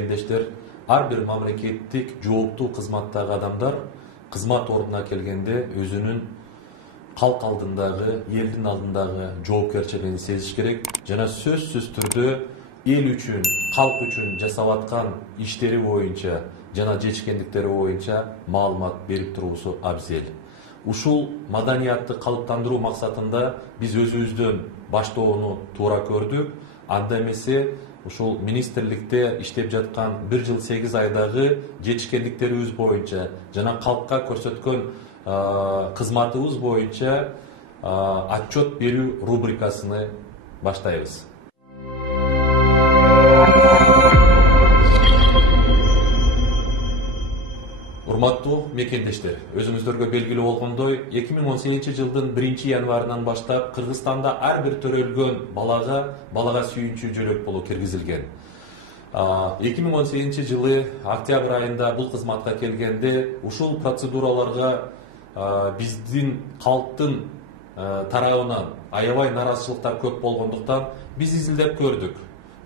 Мекендештер, ар бир мамлекеттик жооптуу кызматтагы адамдар кызмат ордуна келгенде өзүнүн калк алдындагы, элдин алдындагы жоопкерчилигин сезиш керек жана сөзсүз түрдө эл үчүн, калк үчүн жасап аткан иштери боюнча жана жетишкендиктери боюнча маалымат берип туруусу абзел. Ушул маданиятты калыптандыруу максатында биз өзүбүздөн баштоону туура көрдүк. Анда эмесе ушул министрликте иштеп жаткан 1 жыл 8 айдагы жетишкендиктерибиз боюнча жана калкка көрсөткөн кызматыбыз боюнча отчет берүү рубрикасыны баштайбыз. Урматтуу мекендештер, өзүңүздөргө белгилүү болгондой, 2018 жылдын 1 январынан баштап Кыргызстанда ар бир төрөлгөн балага сүйүүнчү жөлөк болуу киргизилген. 2018 жылы октябрь айында бул кызматка келгенде ушул процедураларга биздин калктын тарабынан аябай наразычылыктар көп болгондуктан биз изилдеп көрдүк.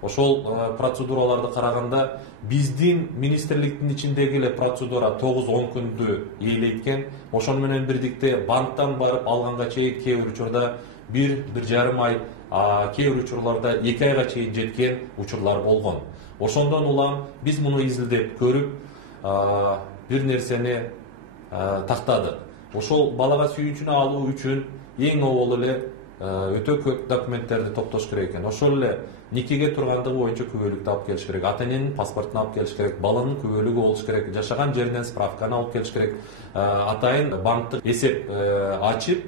Ошол процедураларды караганда биздин министрликтин ичиндеги эле процедура 9-10 күндү ээлейт. Ошону менен бирдикте банктан барып алганга чейин кээ бир учурда 1-1,5 ай, кээ бир учурларда 2 айга чейин жеткен учурлар болгон. Ошондон улам биз муну изилдеп көрүп бир нерсени тактадык. Ошол балага сүйүүнчүнү алуу үчүн эң обол эле өтө көп документтерди топтош керек экен. Ошол эле никеге тургандыгы боюнча күбөлүктү алып келиш керек, ата эненин паспортун алып келиш керек, баланын күбөлүгү болуш керек, жашаган жеринен справканы алып келиш керек, атайын банктык эсеп ачып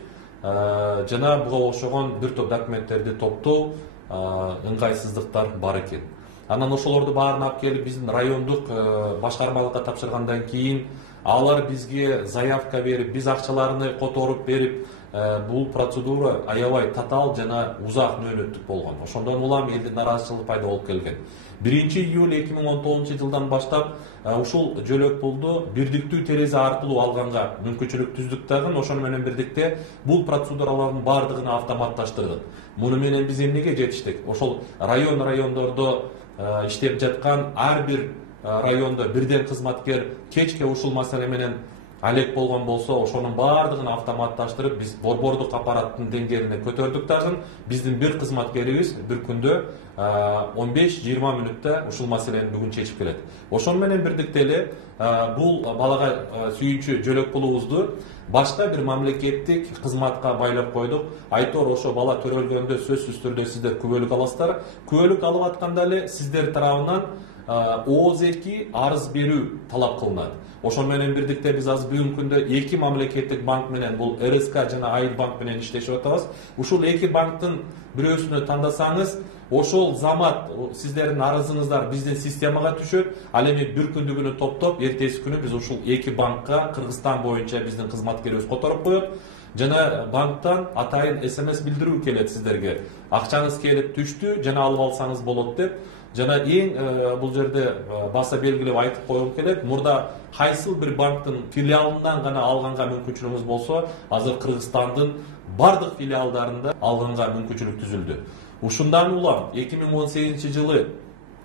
жана буга окшогон бир топ документтерди топтоо ыңгайсыздыктар бар экен. Анан ошолорду баарын алып келип биздин райондук башкармалыкка тапшыргандан кийин алар бизге заявка берип, биз акчаларını которуп берип, бул процедура аябай татаал жана узак нөбөттүк болгон. Ошондон улам элдин наразычылыгы пайда болуп келген. 1 июль 2019 жылдан баштап ушул жөлөк пулду бирдиктүү терезе аркылуу алганга мүмкүнчүлүк түздүк дагы. Ошону менен бирдикте бул процедуралардын баардыгын автоматташтырдык. Муну менен биз эмнеге жетиштик? Ошол райондордо иштеп жаткан ар бир райондо бирден кызматкер кечке ушул маселе менен алек болгон болсо, ошонун баардыгын автоматташтырып, биз борбордук аппараттын деңгээлине көтөрдүк дагы. Биздин бир кызматкерибиз бир күндө 15-20 мүнөттө ушул маселени бүгүн чечип келет. Ошону менен бирдикте эле бул балага сүйүүнчү жөлөк пулубузду башка бир мамлекеттик кызматка байлап койдук. Айтор ошо бала төрөлгөндө сөзсүз түрдө сиздер күбөлүк аласыздар. Күбөлүк алып атканда эле сиздер тарабынан ООЗ-ки арыз берүү талап кылынат. Ошону менен бирдикте биз азыр бүгүнкү күндө 2 мамлекеттик банк менен, бул РСК жана Айыл банк менен иштешип атабыз. Ушул 2 банктын бирөөсүнө тандасаңыз, ошол замат сиздердин арызыңыздар биздин системага түшөт. Ал эми бир күндүгүнү топтоп, эртеси күнү биз ушул 2 банкка Кыргызстан боюнча биздин кызматкерибиз которуп коет. Жана банктан атайын СМС билдирүү келет сиздерге. Акчаңыз келип түштү, жана алып алсаңыз болот деп. Жана эң бул жерде баса белгилеп айтып коюм келет. Мурда кайсыл бир банктын филиалынан гана алганга мүмкүнчүлүгүңүз болсо, азыр Кыргызстандын бардык филиалдарында алганга мүмкүнчүлүк түзүлдү. Ушундан улам 2018 жылы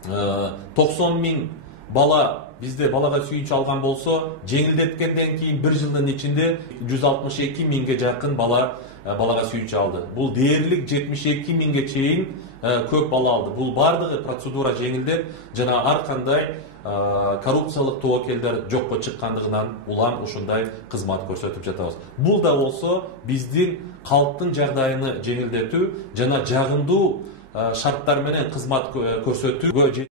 90 000 бала бизде балага сүйүүнчү алган болсо, жеңилдеткенден кийин 1 жылдын ичинде 162 000ге жакын балага сүйүүнчү алды. Бул дээрлик 72 000ге чейин көп бала алды. Бул бардыгы процедура жеңилдеп жана ар кандай коррупциялык тобокелдер жокко чыккандыгынан улам ушундай кызмат көрсөтүп жатабыз. Бул да болсо биздин калктын жагдайыны жеңилдетүү жана жагымдуу шарттар менен кызмат көрсөтүүгө